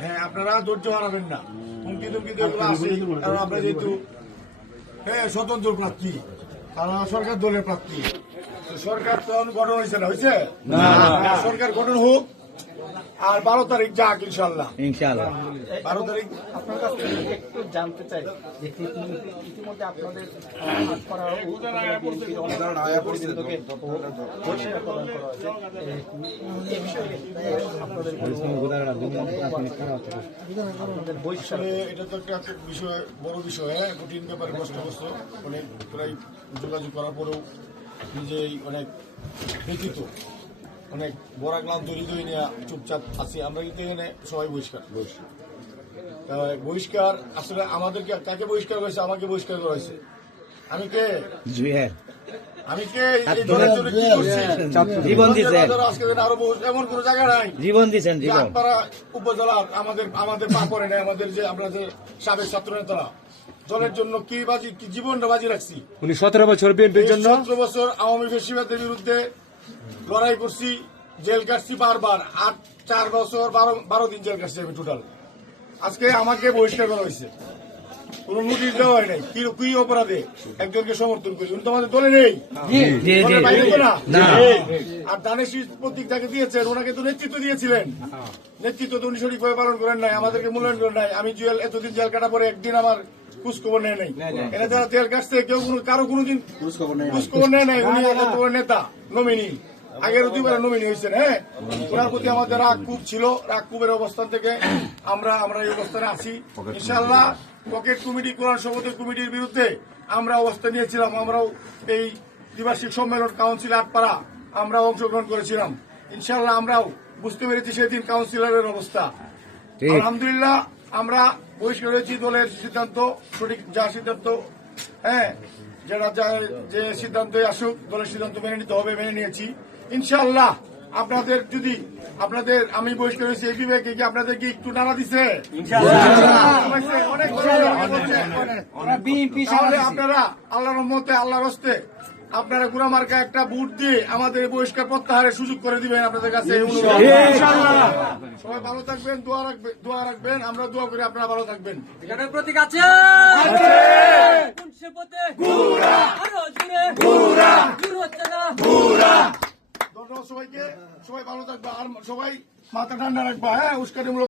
হ্যাঁ আপনারা ধৈর্য হারাবেন না, হুমকি তুমকি যেগুলো আছে, কারণ আমরা যেহেতু স্বতন্ত্র প্রার্থী, কারণ সরকার দলের প্রার্থী, সরকার তো গঠন হয়েছে না, হয়েছে সরকার গঠন হোক, আর 12 তারিখ যাক ইনশাল্লাহ। 12 তারিখ আপনার কাছ থেকে একটু জানতে চাই যে ইতিমধ্যে আপনাদের এটা তো একটা বিষয়, বড় বিষয়, কঠিন ব্যাপারে কষ্ট অনেক প্রায় যোগাযোগ করার পরেও নিজেই অনেক ব্যথিত, অনেক বড় ক্লান্ত হৃদয় নিয়ে চুপচাপ আছি আমরা, কিন্তু এখানে সবাই বহিষ্কার আসলে আমাদেরকে কাকে বহিষ্কার করেছে? আমাকে বহিষ্কার করা হয়েছে। আমি কে এই দলের জন্য কি করছি? জীবন দিয়েছেন, আজকে আরো এমন কোন জায়গা নাই জীবন দিয়েছেন, আপনারা উপজেলার আমাদের পা করে নেই, আমাদের যে আমরা যে সাবেক ছাত্র নেতারা দলের জন্য কি জীবনটা বাজি রাখছি। উনি 17 বছর বিএনপির জন্য, 17 বছর আওয়ামী ফ্যাসিবাদের বিরুদ্ধে লড়াই করছি, জেল কাটছি বারবার, 4 বছর 12 দিন জেল কাটছি আমি টোটাল। আজকে আমাকে বহিষ্কার করা হয়েছে, কোন নোটিশ দেওয়া হয় নাই। কি অপরাধে একজনকে সমর্থন করি? উনি তো আমাদের দলে নেই, দলের বাইরে তো না। আর দানের শীষ প্রতীক যাকে দিয়েছেন ওনাকে তো নেতৃত্ব দিয়েছিলেন, নেতৃত্ব তো উনি সঠিকভাবে পালন করেন নাই, আমাদেরকে মূল্যায়ন করেন নাই। আমি এতদিন জেল কাটা পরে একদিন আমার খোঁজখবর নেয় নাই। এরা যারা জেল কাটছে কেউ কারো কোনোদিন খোঁজখবর নেয় নাই। উনি এত বড় নেতা, নমিনি, আগের 2বার নমিনি হয়েছেন। ওনার প্রতি আমাদের রাগ খুব ছিল, রাগ খুবের অবস্থান থেকে আমরা এই অবস্থানে আছি। ইনশাআল্লাহ পকেট কমিটি, কোরআন শপথের কমিটির বিরুদ্ধে আমরা অবস্থান নিয়েছিলাম। আমরাও এই দ্বিবার্ষিক সম্মেলন কাউন্সিল আটপাড়া আমরা অংশগ্রহণ করেছিলাম। ইনশাআল্লাহ আমরাও বুঝতে পেরেছি সেদিন কাউন্সিলরের অবস্থা। আলহামদুলিল্লাহ আমরা বহিষ্কার হয়েছি। দলের সিদ্ধান্ত সঠিক, যা সিদ্ধান্ত যে সিদ্ধান্তে আসুক, দলের সিদ্ধান্ত মেনে নিতে হবে, মেনে নিয়েছি। ইনশাআল্লাহ আপনাদের আমি বহিষ্কার হয়েছি এই বিবেকে কি আপনাদের কি একটু নাড়া দিছে? তাহলে আপনারা আল্লাহর রহমতে, আল্লাহর হস্তে আপনারা গুড়ামার্কা একটা ভোট দিয়ে আমাদের বহিষ্কার প্রত্যাহারের সুযোগ করে দিবেন। আপনাদের কাছে সবাই ভালো থাকবেন, দোয়া রাখবেন, আমরা দোয়া করি আপনারা ভালো থাকবেন। প্রতীক আছে ধন্যবাদ সবাইকে, সবাই ভালো থাকবে, আর সবাই মাথা ঠান্ডা রাখবা। উস্কানিমূলক